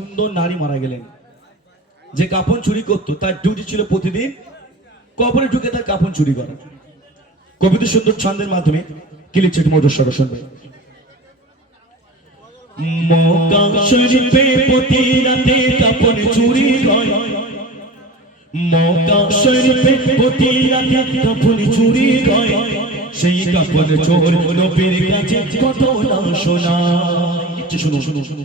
সুন্দর নারী মারা গেলেন, যে কাফন চুরি করতো তার ডিউটি ছিল প্রতিদিন কবরে ঢুকে তার কাফন চুরি করা। কবিতা সুন্দর ছন্দের মাধ্যমে কি লিখছে মধুর স্বর শুনবে। মক্কা শরীফে প্রতি রাতে কাফন চুরি হয়, মক্কা শরীফে প্রতি রাতে কাফন চুরি হয়, সেই কাফন চোর নবীর কাছে কত না শোনায়। শুনো শুনো শুনো,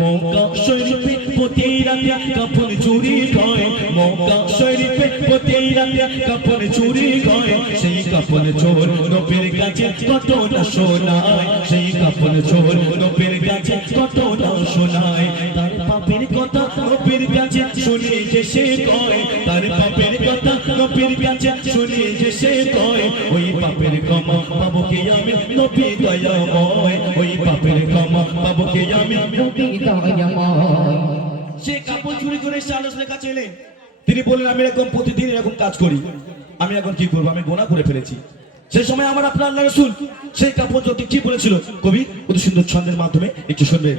মক্কা শরীফে প্রতি রাতে কাফন চুরি হয়, মক্কা শরীফে প্রতি রাতে কাফন চুরি হয়, সেই কাফন চোর নবীর কাছে কত না শোনায়, সেই কাফন চোর নবীর কাছে কত না শোনায়। তার পাপের কথা নবীর কাছে শুনে যে সে কয়, তার পাপের কথা নবীর কাছে শুনে যে সে কয়, ওই পাপের ক্ষমা পাবো কি আমি নবী দয়াময়, ওই পাপের ক্ষমা পাবো কি আমি নবী দয়াময়। সে কাপড় চুরি করে সে আল্লাহর কাছে এলেন, তিনি বললেন আমি এরকম প্রতিদিন এরকম কাজ করি, আমি এখন কি করবো, আমি গুনাহ করে ফেলেছি। সেই সময় আমার আপনার আল্লাহ রাসূল সেই কাপড় জ্যোতি কি বলেছিল, কবি অতি সুন্দর ছন্দের মাধ্যমে একটু শুনবেন।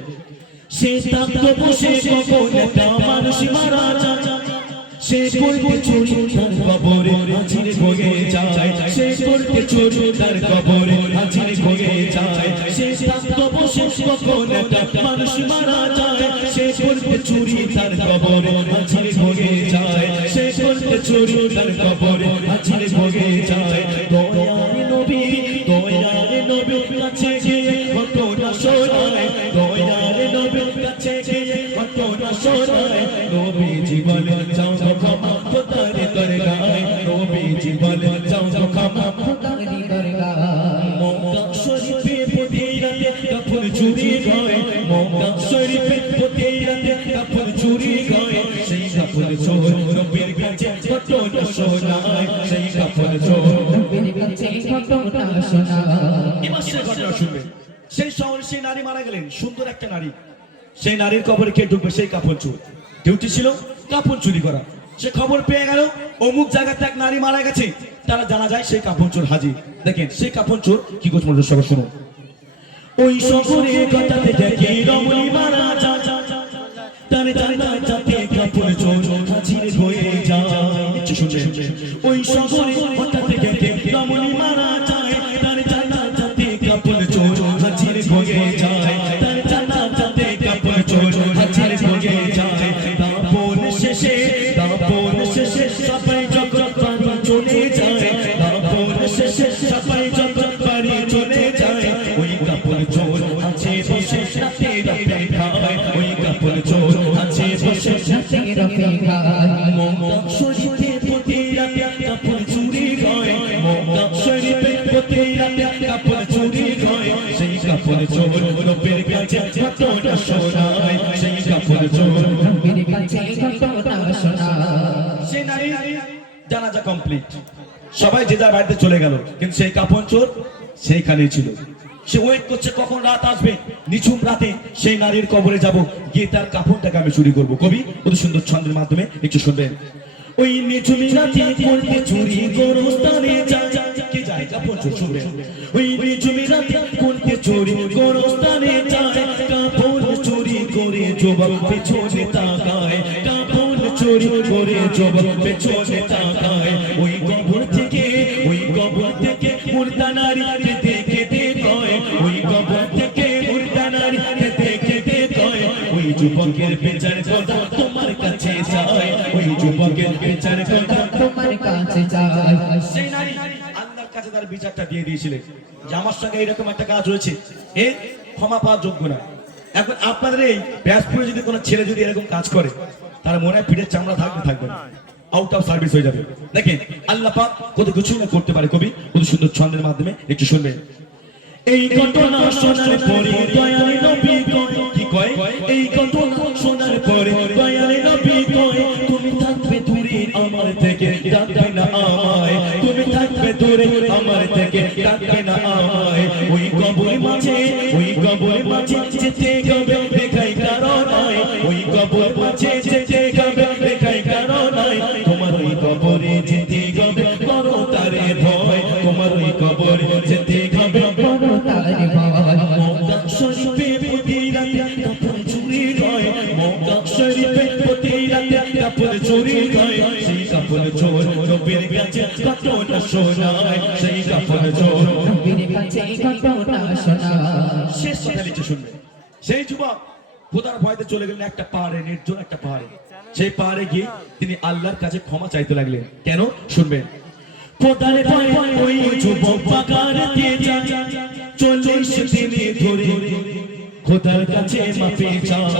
সে থাকতো বসে কখন একটা মানুষ মারা যায়, সে করতে চুরি তার কবরে হাজির হয়ে যায়, সে করতে চুরি তার কবরে হাজির হয়ে যায়, সে থাকতো বসে কখন একটা মানুষ মারা যায়, সে করতে চুরি তার কবরে হাজির হয়ে যায়, সে করতে চুরি তার কবরে হাজির হয়ে যায়। দয়ার নবী কাছে গিয়ে ঘটনা শোনায়, দয়ার নবীর কাছে গিয়ে ঘটনা শোনায়, নবী জীবন যাও ক্ষমা খোদার দরগায়, নবী জীবন যাও ক্ষমা খোদার দরগায়। মক্কা শরীফে প্রতি রাতে কাফন চুরি হয়, মক্কা শরীফে প্রতি রাতে কাফন চুরি হয়, সেই কাফন চোর নবীর কাছে ঘটনা শোনায়, সেই কাফন চোর নবীর কাছে ঘটনা শোনায়। এবার সে ঘটনা শুনবে। সেই শহরে সেই নারী মারা গেলেন, সুন্দর একটা নারী, সেই নারীর কবরে কে ঢুকবে, সেই কাফন চোর। ডিউটি ছিল কাফন চুরি করা। সে খবর পেয়ে গেল অমুক জায়গাতে এক নারী মারা গেছে, তারা জানা যায় সেই কাফন চোর হাজির। দেখেন সেই কাফন চোর কি করছে মনোযোগ সহকারে শুনুন। ওই শহরে কথাতে দেখে রমণী মারা যায়, তার জানা যাতে কাফন চোর হাজির হয়ে যায়। একটু শুনবেন। ওই শহরে কথাতে দেখে রমণী মারা যায়, তার জানা যাতে কাফন চোর হাজির হয়ে যায়, তার জানা যাতে কাফন চোর হাজির হয়ে যায়। দাপন শেষে সবাই যখন বাড়ি চলে যায়, দাপন শেষে সবাই যখন বাড়ি চলে যায়, ওই কাপড় চোর আছে বসে রাতে রাতে খায়, ওই কাপড় চোর আছে বসে রাতে রাতে খায়। মক্কা শরীফে প্রতি রাতে কাপড় চুরি হয়, মক্কা শরীফে প্রতি রাতে কাপড় চুরি হয়, সেই কাপড় চোর নবীর কাছে ঘটনা শোনায়, সেই কাপড় চোর নবীর কাছে ঘটনা শোনায়। সেই নারী জানাজা কমপ্লিট, সবাই যে যার বাড়িতে চলে গেল, কিন্তু সেই কাফন চোর সেইখানেই ছিল। সে ওয়েট করছে কখন রাত আসবে, নিঝুম রাতে সেই নারীর কবরে যাব, গিয়ে তার কাফনটাকে আমি চুরি করব। কবি অতি সুন্দর ছন্দের মাধ্যমে একটু শুনবেন। ওই নিঝুম রাতে করতে চুরি গোরস্থানে যায়, কে যায় কাফন চোর, শুনবেন। ওই নিঝুম রাতে করতে চুরি গোরস্থানে যায়, কাফন চুরি করে জবাব পেছনে তাকায়, কাফন চুরি করে জবাব পেছনে তাকায়। ওই কবর থেকে মুর্দা নারী কেঁদে কেঁদে কয়, ওই কবর থেকে মুর্দা নারী কেঁদে কেঁদে কয়, ওই যুবকের বেচার কথা তোমার কাছে যায়, ওই যুবকের বেচার কথা তোমার কাছে যায়। সেই নারী আল্লাহর কাছে তার বিচারটা দিয়ে দিয়েছিলেন যে আমার সঙ্গে এরকম একটা কাজ হয়েছে, এ ক্ষমা পাওয়ার যোগ্য না। এখন আপনাদের এই ব্যাসপুরে যদি কোনো ছেলে যদি এরকম কাজ করে, তার মনে হয় পিঠের চামড়া থাকবে না, আউট অফ সার্ভিস হয়ে যাবে। দেখেন আল্লাহ পাক কত কিছু না করতে পারে। কবি কত সুন্দর ছন্দের মাধ্যমে একটু শুনবেন। এই ঘটনা শোনার পরে দয়াল নবী কয়, কি কয়, এই ঘটনা শোনার পরে দয়াল নবী কয়, তুমি থাকবে দূরে আমার থেকে, ডাকবে না আমায়, তুমি থাকবে দূরে আমার থেকে, ডাকবে না আমায়। ওই কবর মাঝে যেতে হবে দেখাই কারো নাই, ওই কবর মাঝে যেতে হবে দেখাই কারো নাই। তোমার ওই কবরে যেতে হবে করো তারে ভয়, তোমার ওই কবরে যেতে হবে করো তারে ভয়। মক্কা শরীফে প্রতি রাতে কাফন চুরি হয়, মক্কা শরীফে প্রতি রাতে কাপড় চুরি হয় সেই কাপড় চোর নবীর কাছে কত না শোনায় সেই কাপড় চোর নবীর কাছে কত না শোনায়। শেষ কথা লিখে শুনবে সেই যুবক খোদার ভয়তে চলে গেলেন একটা পাহাড়ে, নির্জন একটা পাহাড়ে। সেই পাহাড়ে গিয়ে তিনি আল্লাহর কাছে ক্ষমা চাইতে লাগলেন। কেন শুনবেন, খোদার ভয়ে ওই যুবক পাহাড়ে যায় 40 দিন ধরে খোদার কাছে মাফি চায়।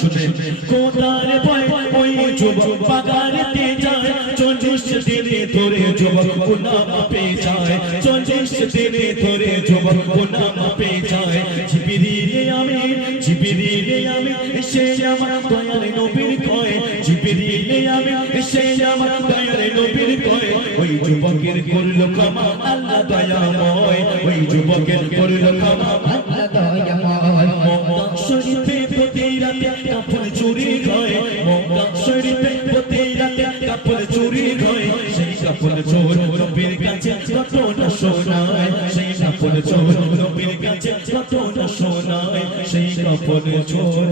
শুনবেন, খোদার ভয়ে ওই যুবক পাহাড়ে যায় 40 দিন ধরে যুবক গুনাহ মাফি চায় 40 দিন ধরে যুবক গুনাহ মাফি চায়। জিবরিল আমি এসে আমার দয়ার নবীর কয় জিবরিল আমি এসে আমার দয়ার নবীর কয় ওই যুবকের করল ক্ষমা আল্লাহ দয়াময় ওই যুবকের করল ক্ষমা আল্লাহ দয়াময়। মক্কা শরীফে প্রতি রাতে কাপড় চুরি হয় মক্কা শরীফে প্রতি রাতে কাপড় চুরি হয় সেই কাপড় চোর নবীর কাছে কত না শোনায় সেই কাপড় চোর নবীর কাছে কত না শোনায় সেই কাপড় চোর